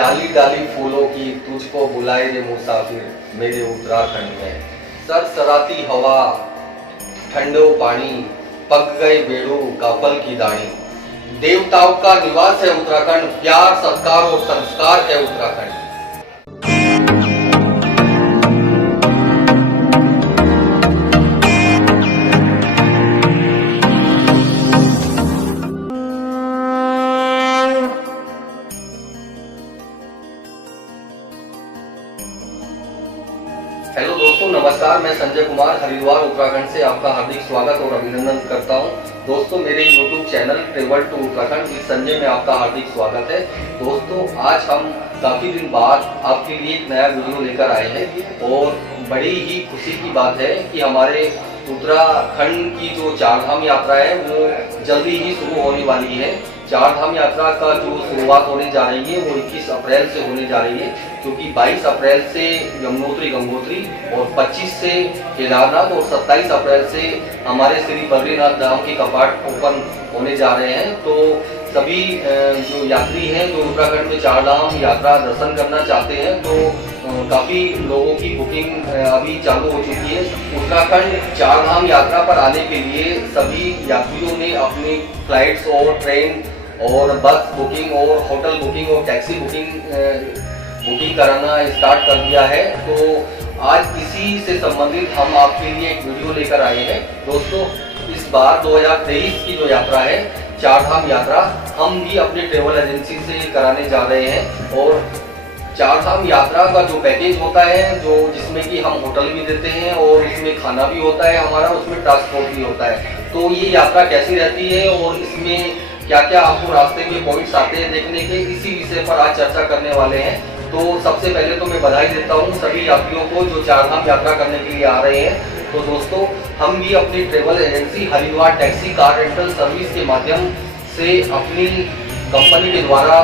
डाली डाली फूलों की तुझको बुलाए रे मुसाफिर मेरे उत्तराखंड में। सरसराती हवा, ठंडो पानी, पक गए बेड़ू काफल की दाढ़ी। देवताओं का निवास है उत्तराखंड, प्यार सत्कार और संस्कार है उत्तराखंड। हेलो दोस्तों, नमस्कार। मैं संजय कुमार हरिद्वार उत्तराखंड से आपका हार्दिक स्वागत और अभिनंदन करता हूं। दोस्तों, मेरे YouTube channel travel to Uttarakhand with Sanjay में आपका हार्दिक स्वागत है। दोस्तों, आज हम काफ़ी दिन बाद आपके लिए एक नया वीडियो लेकर आए हैं और बड़ी ही खुशी की बात है कि हमारे उत्तराखंड की जो चारधाम यात्रा है वो जल्दी ही शुरू होने वाली है। चारधाम यात्रा का जो शुरुआत होने जा रही है वो 21 अप्रैल से होने जा रही है, क्योंकि 22 अप्रैल से यमुनोत्री गंगोत्री और 25 से केदारनाथ और 27 अप्रैल से हमारे श्री बद्रीनाथ धाम के कपाट ओपन होने जा रहे हैं। तो सभी जो यात्री हैं जो उत्तराखंड में चारधाम यात्रा दर्शन करना चाहते हैं तो काफ़ी लोगों की बुकिंग अभी चालू हो चुकी है। उत्तराखंड चारधाम यात्रा पर आने के लिए सभी यात्रियों ने अपनी फ्लाइट्स और ट्रेन और बस बुकिंग और होटल बुकिंग और टैक्सी बुकिंग कराना स्टार्ट कर दिया है। तो आज इसी से संबंधित हम आपके लिए एक वीडियो लेकर आए हैं। दोस्तों, इस बार 2023 की जो यात्रा है चारधाम यात्रा, हम भी अपनी ट्रेवल एजेंसी से कराने जा रहे हैं। और चारधाम यात्रा का जो पैकेज होता है जो जिसमें कि हम होटल भी देते हैं और इसमें खाना भी होता है हमारा, उसमें ट्रांसपोर्ट भी होता है। तो ये यात्रा कैसी रहती है और इसमें क्या क्या आपको रास्ते में पॉइंट्स आते हैं देखने के, इसी विषय पर आज चर्चा करने वाले हैं। तो सबसे पहले तो मैं बधाई देता हूँ सभी यात्रियों को जो चारधाम यात्रा करने के लिए आ रहे हैं। तो दोस्तों, हम भी अपनी travel agency Haridwar taxi car rental service के माध्यम से अपनी कंपनी के द्वारा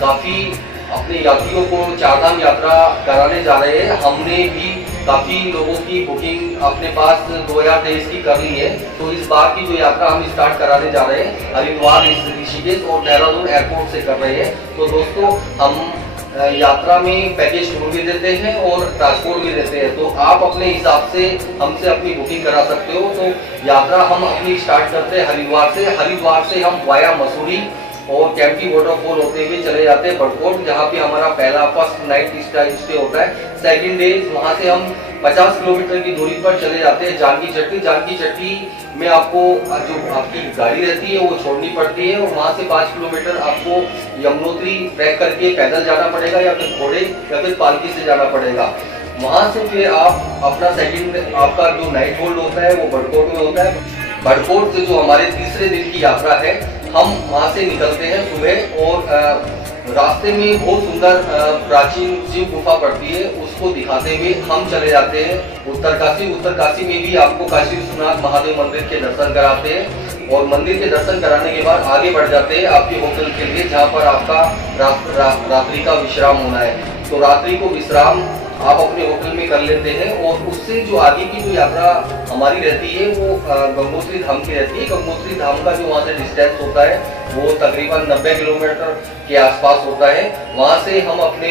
काफ़ी अपने यात्रियों को चारधाम यात्रा कराने जा रहे हैं। हमने भी काफ़ी लोगों की बुकिंग अपने पास 2023 की कर ली है। तो इस बार की जो यात्रा हम स्टार्ट कराने जा रहे हैं हरिद्वार, ऋषिकेश और देहरादून एयरपोर्ट से कर रहे हैं। तो दोस्तों, हम यात्रा में पैकेज टूर भी देते हैं और ट्रांसपोर्ट भी देते हैं। तो आप अपने हिसाब से हमसे अपनी बुकिंग करा सकते हो। तो यात्रा हम अपनी स्टार्ट करते हैं हरिद्वार से हम वाया मसूरी और कैंपटी वाटरफॉल होते हुए चले जाते हैं बड़कोट, जहाँ पे हमारा पहला फर्स्ट नाइट स्टे होता है। सेकंड डे वहाँ से हम 50 किलोमीटर की दूरी पर चले जाते हैं जानकी चट्टी में आपको जो आपकी गाड़ी रहती है वो छोड़नी पड़ती है और वहाँ से 5 किलोमीटर आपको यमुनोत्री ट्रैक करके पैदल जाना पड़ेगा या फिर घोड़े या फिर पालकी से जाना पड़ेगा। वहाँ से फिर आप अपना सेकंड आपका जो नाइट होल्ड होता है वो बड़कोट में होता है। बड़कोट से जो हमारे तीसरे दिन की यात्रा है हम वहाँ से निकलते हैं सुबह और रास्ते में बहुत सुंदर प्राचीन शिव गुफा पड़ती है, उसको दिखाते हुए हम चले जाते हैं उत्तरकाशी में भी आपको काशी विश्वनाथ महादेव मंदिर के दर्शन कराते हैं और मंदिर के दर्शन कराने के बाद आगे बढ़ जाते हैं आपके होटल के लिए, जहाँ पर आपका रात्रि का विश्राम होना है। तो रात्रि को विश्राम आप अपने होटल में कर लेते हैं और उससे जो आगे की जो यात्रा हमारी रहती है वो गंगोत्री धाम की रहती है। गंगोत्री धाम का जो वहाँ से डिस्टेंस होता है वो तकरीबन 90 किलोमीटर के आसपास होता है। वहाँ से हम अपने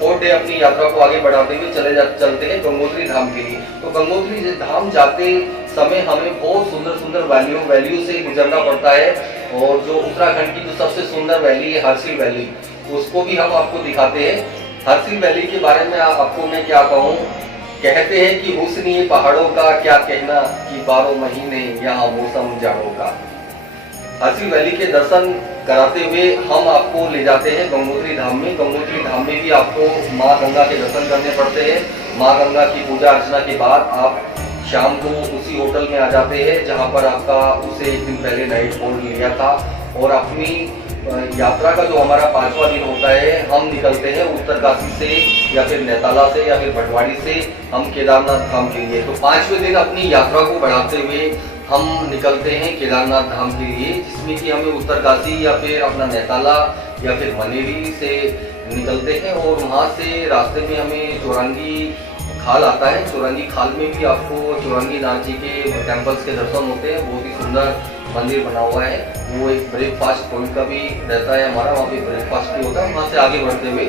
4 डे अपनी यात्रा को आगे बढ़ाते हुए चलते हैं गंगोत्री धाम के लिए। तो गंगोत्री धाम जाते समय हमें बहुत सुंदर वैलियों से गुजरना पड़ता है और जो उत्तराखंड की जो सबसे सुंदर वैली है हर्षिल वैली, उसको भी हम आपको दिखाते हैं। हर्षिल वैली के बारे में आपको मैं क्या कहूँ, कहते हैं कि हुस्न ये पहाड़ों का क्या कहना कि 12 महीने यहाँ मौसम जाड़ों का। हर्षिल वैली के दर्शन कराते हुए हम आपको ले जाते हैं गंगोत्री धाम में। गंगोत्री धाम में भी आपको माँ गंगा के दर्शन करने पड़ते हैं। माँ गंगा की पूजा अर्चना के बाद आप शाम को उसी होटल में आ जाते हैं जहाँ पर आपका उसे एक दिन पहले नाइट होल्ड लिया था। और अपनी यात्रा का जो हमारा 5वां दिन होता है हम निकलते हैं उत्तरकाशी से या फिर नैताला से या फिर भटवाड़ी से हम केदारनाथ धाम के लिए। तो 5वें दिन अपनी यात्रा को बढ़ाते हुए हम निकलते हैं केदारनाथ धाम के लिए, जिसमें कि हमें उत्तरकाशी या फिर अपना नैताला या फिर मनेरी से निकलते हैं और वहाँ से रास्ते में हमें चौरंगी खाल आता है। चौरंगी खाल में भी आपको चौरंगी नाथ जी के टेम्पल्स के दर्शन होते हैं, बहुत ही सुंदर मंदिर बना हुआ है, वो एक ब्रेकफास्ट पॉइंट का भी रहता है हमारा, वहाँ पे ब्रेकफास्ट भी होता है। वहाँ से आगे बढ़ते हुए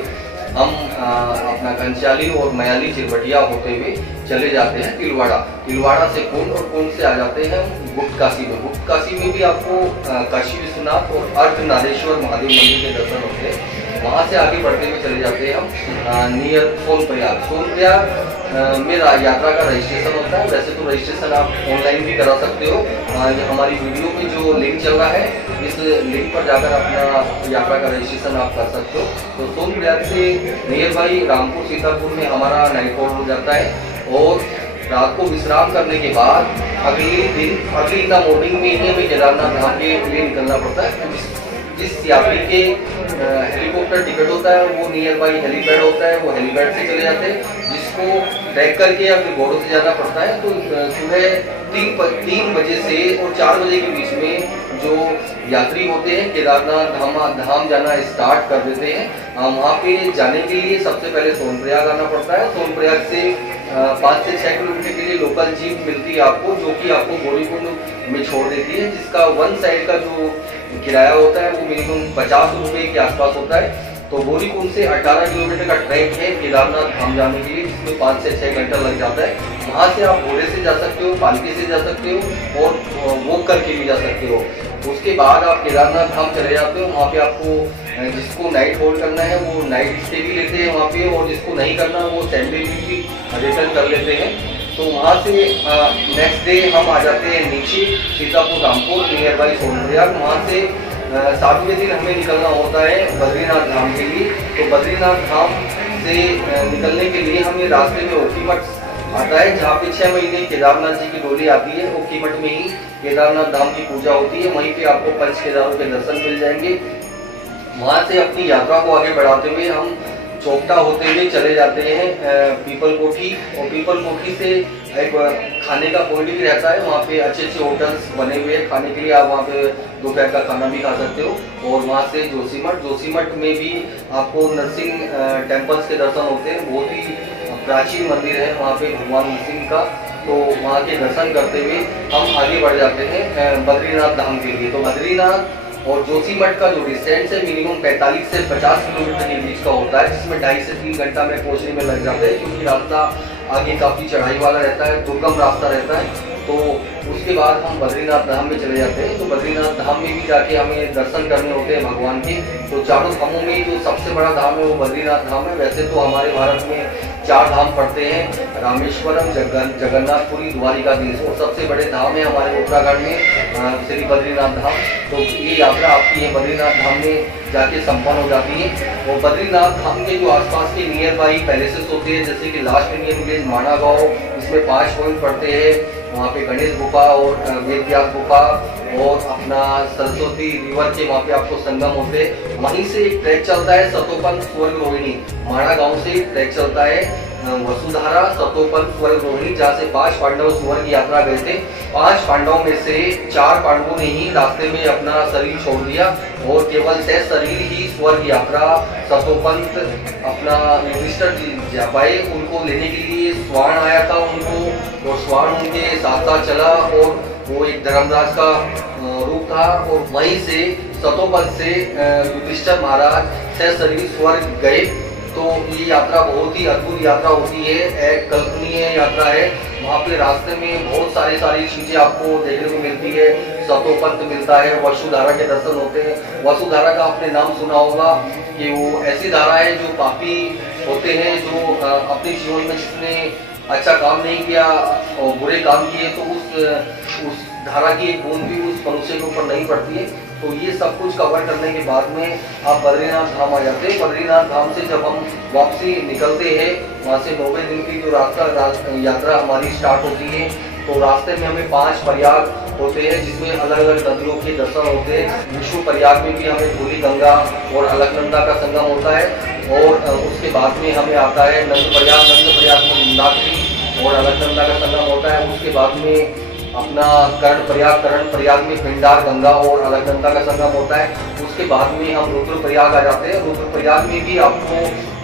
हम अपना घंचाली और मयाली चिरबटिया होते हुए चले जाते हैं तिलवाड़ा। तिलवाड़ा से कुंड और कुंड से आ जाते हैं गुप्त काशी में। गुप्त काशी में भी आपको काशी विश्वनाथ और अर्धनारेश्वर महादेव मंदिर के दर्शन होते हैं। वहाँ से आगे बढ़ते हुए चले जाते हैं हम नियर सोनप्रयाग। सोनप्रयाग में यात्रा का रजिस्ट्रेशन होता है। वैसे तो रजिस्ट्रेशन आप ऑनलाइन भी करा सकते हो। हमारी वीडियो में जो लिंक चल रहा है, इस लिंक पर जाकर अपना यात्रा का रजिस्ट्रेशन आप कर सकते हो। तो सोनप्रयाग से नियर बाई रामपुर सीतापुर में हमारा नाइट हॉल्ट हो जाता है और रात को विश्राम करने के बाद अर्ली इन द मॉर्निंग में ही हमें केदारनाथ धाम के लिए निकलना पड़ता है। जिस यात्री के हेलीकॉप्टर टिकट होता है वो नियर बाई हेलीपैड होता है, वो हेलीपैड से चले जाते हैं। जिसको ट्रैक करके या फिर घोड़ों से जाना पड़ता है तो सुबह 3 बजे से और 4 बजे के बीच में जो यात्री होते हैं केदारनाथ धाम जाना स्टार्ट कर देते हैं। वहाँ पे जाने के लिए सबसे पहले सोनप्रयाग आना पड़ता है। सोनप्रयाग से 5 से 6 किलोमीटर के लिए लोकल जीप मिलती है आपको, जो कि आपको गौरीकुंड में छोड़ देती है, जिसका वन साइड का जो किराया होता है वो मिनिमम 50 रुपये के आसपास होता है। तो गौरीकुंड से 18 किलोमीटर का ट्रैक है केदारनाथ धाम जाने के लिए, जिसमें 5 से 6 घंटा लग जाता है। वहाँ से आप घोड़े से जा सकते हो, पालकी से जा सकते हो और वॉक करके भी जा सकते हो। उसके बाद आप केदारनाथ धाम चले जाते हो। वहाँ पे आपको जिसको नाइट होल्ड करना है वो नाइट स्टे भी लेते हैं वहाँ पे, और जिसको नहीं करना वो संडे भी रिटर्न कर लेते हैं। तो वहाँ से नेक्स्ट डे हम आ जाते हैं नीचे सीतापुर रामपुर नियर बाई सोनप्रयाग। वहाँ से 7वें दिन हमें निकलना होता है बद्रीनाथ धाम के लिए। तो बद्रीनाथ धाम से निकलने के लिए हमें रास्ते में ओखीमठ आता है, जहाँ पे 6 महीने केदारनाथ जी की डोली आती है। ओखीमठ में ही केदारनाथ धाम की पूजा होती है। वहीं पे आपको पंच केदारों के दर्शन मिल जाएंगे। वहाँ से अपनी यात्रा को आगे बढ़ाते हुए हम चौकटा होते हुए चले जाते हैं पीपल कोठी। और पीपल कोठी से एक खाने का पॉइंट भी रहता है। वहाँ पे अच्छे अच्छे होटल्स बने हुए हैं खाने के लिए, आप वहाँ पे दोपहर का खाना भी खा सकते हो। और वहाँ से जोशीमठ में भी आपको नरसिंह टेम्पल्स के दर्शन होते हैं। बहुत ही प्राचीन मंदिर है वहाँ पे भगवान नरसिंह का। तो वहाँ के दर्शन करते हुए हम आगे बढ़ जाते हैं बद्रीनाथ धाम के लिए। तो बद्रीनाथ और जोशीमठ का जो डिस्टेंस है मिनिमम 45 से 50 किलोमीटर के बीच का होता है, जिसमें 2.5 से 3 घंटा में पहुंचने में लग जाता है, क्योंकि रास्ता आगे काफ़ी चढ़ाई वाला रहता है, दुर्गम रास्ता रहता है। तो उसके बाद हम बद्रीनाथ धाम में चले जाते हैं। तो बद्रीनाथ धाम में भी जाके हमें दर्शन करने होते हैं भगवान के। तो चारों धामों में जो सबसे बड़ा धाम है वो बद्रीनाथ धाम है। वैसे तो हमारे भारत में 4 धाम पड़ते हैं, रामेश्वरम, जगन्नाथपुरी, द्वारिकाधीश, और सबसे बड़े धाम है हमारे उत्तराखंड में श्री बद्रीनाथ धाम। तो ये यात्रा आपकी है बद्रीनाथ धाम में जाके संपन्न हो जाती है। और बद्रीनाथ धाम के जो आसपास के नियर बाई पैलेसेस होते हैं, जैसे कि लास्ट इंडियन विलेज माना गाँव, इसमें 5 पॉइंट पड़ते हैं। वहाँ पे गणेश गुफा और वेद व्यास गुफा और अपना सरस्वती रिवर के वहाँ पे आपको संगम होते हैं। वहीं से एक ट्रैक चलता है सतोपन स्वर्ग रोहिणी, माणा गांव से एक ट्रैक चलता है वसुधारा सतोपन स्वर्ग रोहिणी, जहाँ से 5 पांडव स्वर्ग यात्रा गए थे। 5 पांडवों में से 4 पांडवों ने ही रास्ते में अपना शरीर छोड़ दिया और केवल 6 शरीर ही स्वर्ग यात्रा सतोपंत अपना युधिष्ठिर जा पाए। उनको लेने के लिए स्वर्ण आया था उनको, और स्वर्ण उनके साथ साथ चला, और वो एक धर्मराज का रूप था। और वहीं से सतोपंत से युधिष्ठिर महाराज 6 शरीर स्वर्ग गए। तो ये यात्रा बहुत ही अद्भुत यात्रा होती है, एक कल्पनीय यात्रा है। वहाँ पे रास्ते में बहुत सारी चीजें आपको देखने को मिलती है। सतोपंत मिलता है, वसुधारा के दर्शन होते हैं। वसुधारा का आपने नाम सुना होगा कि वो ऐसी धारा है जो पापी होते हैं, जो अपने जीवन में जिसने अच्छा काम नहीं किया और बुरे काम किए, तो उस धारा की एक बूंद भी उस मनुष्य के ऊपर नहीं पड़ती है। तो ये सब कुछ कवर करने के बाद में आप बद्रीनाथ धाम आ जाते हैं। बद्रीनाथ धाम से जब हम वापसी निकलते हैं, वहाँ से 90 दिन की जो यात्रा हमारी स्टार्ट होती है, तो रास्ते में हमें 5 प्रयाग होते हैं, जिसमें अलग अलग नदियों के दर्शन होते हैं। विष्णु प्रयाग में भी हमें धूली गंगा और अलकनंदा का संगम होता है। और उसके बाद में हमें आता है नंद प्रयाग में मंदाकिनी और अलकनंदा का संगम होता है। उसके बाद में अपना कर्ण प्रयाग में पिंडार गंगा और अलकनंदा का संगम होता है। उसके बाद में हम रुद्रप्रयाग आ जाते हैं। रुद्रप्रयाग में भी आपको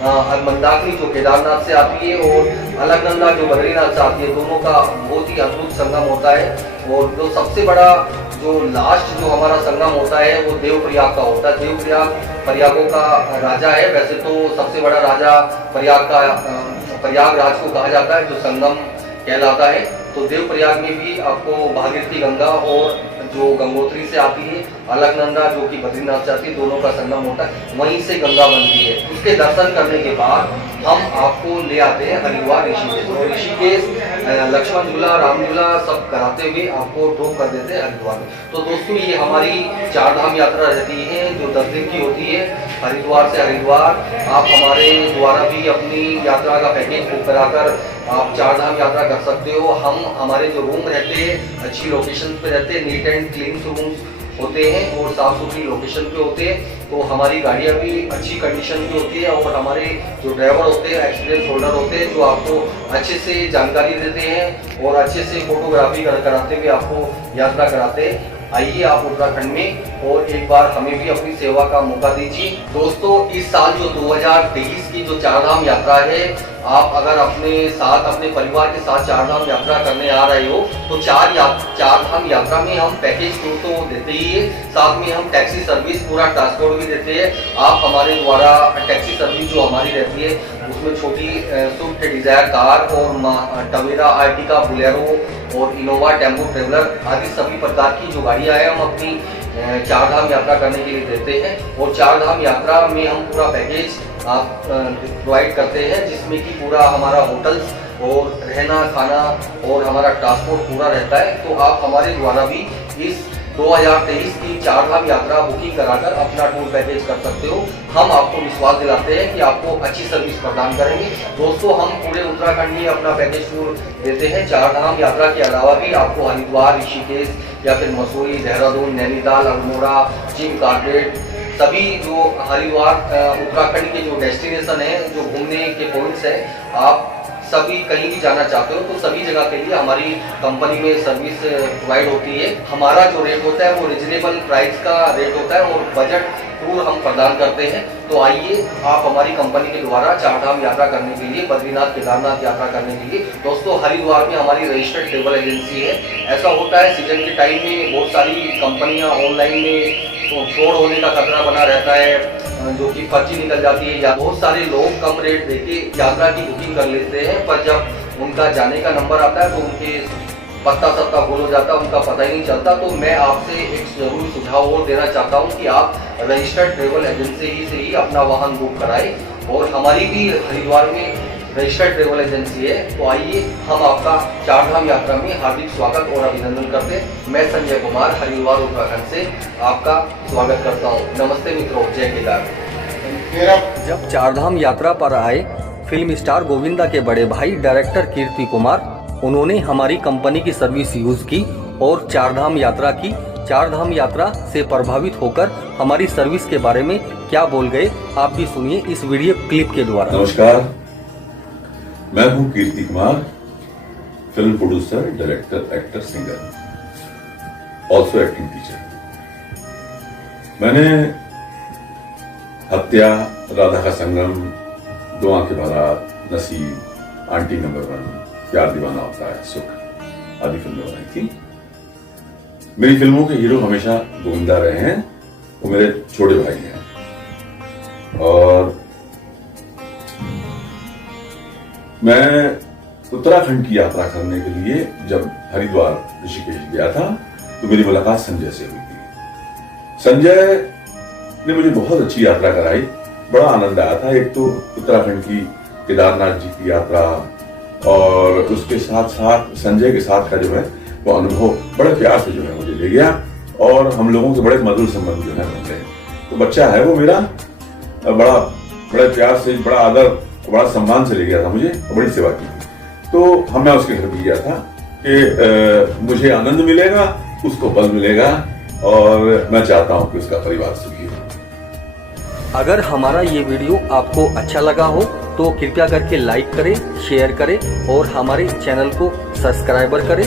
मंदाकिनी जो केदारनाथ से आती है और अलकनंदा जो बद्रीनाथ से आती है, दोनों का बहुत ही अद्भुत संगम होता है। और जो सबसे बड़ा जो लास्ट जो हमारा संगम होता है वो देवप्रयाग का होता है। देवप्रयाग प्रयागों का राजा है। वैसे तो सबसे बड़ा राजा प्रयागराज को कहा जाता है, जो संगम कहलाता है। तो देवप्रयाग में भी आपको भागीरथी गंगा और जो गंगोत्री से आती है, अलकनंदा जो कि बद्रीनाथ से आती है, दोनों का संगम होता है, वहीं से गंगा बनती है। उसके दर्शन करने के बाद हम आपको ले आते हैं हरिद्वार ऋषिकेश। और ऋषिकेश लक्ष्मण झूला, राम झूला सब कराते हुए आपको ड्रॉप कर देते हैं हरिद्वार में। तो दोस्तों ये हमारी 4 धाम यात्रा रहती है जो 10 दिन की होती है, हरिद्वार से हरिद्वार। आप हमारे द्वारा भी अपनी यात्रा का पैकेज बुक कराकर आप 4 धाम यात्रा कर सकते हो। हम हमारे जो रूम रहते हैं अच्छी लोकेशन पे रहते हैं, नीट एंड क्लीन रूम्स होते हैं और साफ सुथरी लोकेशन पे होते हैं। तो हमारी गाड़ियाँ भी अच्छी कंडीशन की होती है और हमारे जो ड्राइवर होते हैं एक्सपीरियंस होल्डर होते हैं, जो आपको अच्छे से जानकारी देते हैं और अच्छे से फोटोग्राफी कराते हुए आपको यात्रा कराते हैं। आइए आप उत्तराखंड में और एक बार हमें भी अपनी सेवा का मौका दीजिए। दोस्तों इस साल जो 2023 की जो 4 धाम यात्रा है, आप अगर अपने साथ अपने परिवार के साथ 4 धाम यात्रा करने आ रहे हो तो 4 धाम यात्रा में हम पैकेज टूर तो देते ही है, साथ में हम टैक्सी सर्विस पूरा ट्रांसपोर्ट भी देते हैं। आप हमारे द्वारा टैक्सी सर्विस जो हमारी रहती है उसमें छोटी स्विफ्ट डिजायर कार और टवेरा, आर्टिका, बोलेरो और इनोवा, टेम्पो ट्रेवलर आदि सभी प्रकार की जो गाड़ियाँ हैं हम अपनी 4 धाम यात्रा करने के लिए देते हैं। और 4 धाम यात्रा में हम पूरा पैकेज आप प्रोवाइड करते हैं, जिसमें कि पूरा हमारा होटल्स और रहना खाना और हमारा ट्रांसपोर्ट पूरा रहता है। तो आप हमारे द्वारा भी इस 2023 की 4 धाम यात्रा बुकिंग कराकर अपना टूर पैकेज कर सकते हो। हम आपको विश्वास दिलाते हैं कि आपको अच्छी सर्विस प्रदान करेंगे। दोस्तों हम पूरे उत्तराखंड में अपना पैकेज टूर देते हैं। 4 धाम यात्रा के अलावा भी आपको हरिद्वार, ऋषिकेश या फिर मसूरी, देहरादून, नैनीताल, अल्मोड़ा, जिम कार्पेट सभी जो हरिद्वार उत्तराखंड के जो डेस्टिनेशन है, जो घूमने के पॉइंट्स हैं, आप सभी कहीं भी जाना चाहते हो तो सभी जगह के लिए हमारी कंपनी में सर्विस प्रोवाइड होती है। हमारा जो रेट होता है वो रिजनेबल प्राइस का रेट होता है और बजट टूर हम प्रदान करते हैं। तो आइए आप हमारी कंपनी के द्वारा 4 धाम यात्रा करने के लिए, बद्रीनाथ केदारनाथ यात्रा करने के लिए। दोस्तों हरिद्वार में हमारी रजिस्टर्ड ट्रेवल एजेंसी है। ऐसा होता है सीजन के टाइम में बहुत सारी कंपनियां ऑनलाइन में फ्रॉड होने का खतरा बना रहता है, जो कि फर्जी निकल जाती है, या बहुत सारे लोग कम रेट देके यात्रा की बुकिंग कर लेते हैं, पर जब उनका जाने का नंबर आता है तो उनके पत्ता सत्ता भूल हो जाता है, उनका पता ही नहीं चलता। तो मैं आपसे एक जरूरी सुझाव और देना चाहता हूं कि आप रजिस्टर्ड ट्रेवल एजेंसी से ही अपना वाहन बुक कराएं। और हमारी भी हरिद्वार में रजिस्टर्ड ट्रेवल एजेंसी है। तो आइए हम आपका 4 धाम यात्रा में हार्दिक स्वागत और अभिनंदन करते हैं। मैं संजय कुमार हरिद्वार उत्तराखंड से आपका स्वागत करता हूँ। नमस्ते मित्रों, जय केदार। जब 4 धाम यात्रा पर आए फिल्म स्टार गोविंदा के बड़े भाई डायरेक्टर कीर्ति कुमार, उन्होंने हमारी कंपनी की सर्विस यूज की और 4 धाम यात्रा की। 4 धाम यात्रा से प्रभावित होकर हमारी सर्विस के बारे में क्या बोल गए, आप भी सुनिए इस वीडियो क्लिप के द्वारा। नमस्कार, मैं हूं Kirti Kumar, film producer, director, actor, singer, also acting teacher. मैंने हत्या, राधा का संगम, 2 आंखें बारात, नसीब, आंटी नंबर 1, प्यार दीवाना होता है, सुख आदि फिल्में बनाई थी। मेरी फिल्मों के हीरो हमेशा गोविंदा रहे हैं, वो मेरे छोटे भाई हैं। और मैं उत्तराखंड की यात्रा करने के लिए जब हरिद्वार ऋषिकेश गया था तो मेरी मुलाकात संजय से हुई थी। संजय ने मुझे बहुत अच्छी यात्रा कराई, बड़ा आनंद आया था। एक तो उत्तराखंड की केदारनाथ जी की यात्रा और उसके साथ साथ संजय के साथ का जो है वो अनुभव बड़े प्यार से जो है मुझे ले गया और हम लोगों के बड़े मधुर संबंध जो है बन गए। तो बच्चा है वो मेरा, बड़े प्यार से, बड़ा आदर, बड़ा सम्मान से ले गया था मुझे और बड़ी सेवा की थी। तो मैं उसके घर भी गया था कि मुझे आनंद मिलेगा, उसको बल मिलेगा और मैं चाहता हूं कि उसका परिवार सुखी हो। अगर हमारा ये वीडियो आपको अच्छा लगा हो तो कृपया करके लाइक करें, शेयर करें और हमारे चैनल को सब्सक्राइबर करें।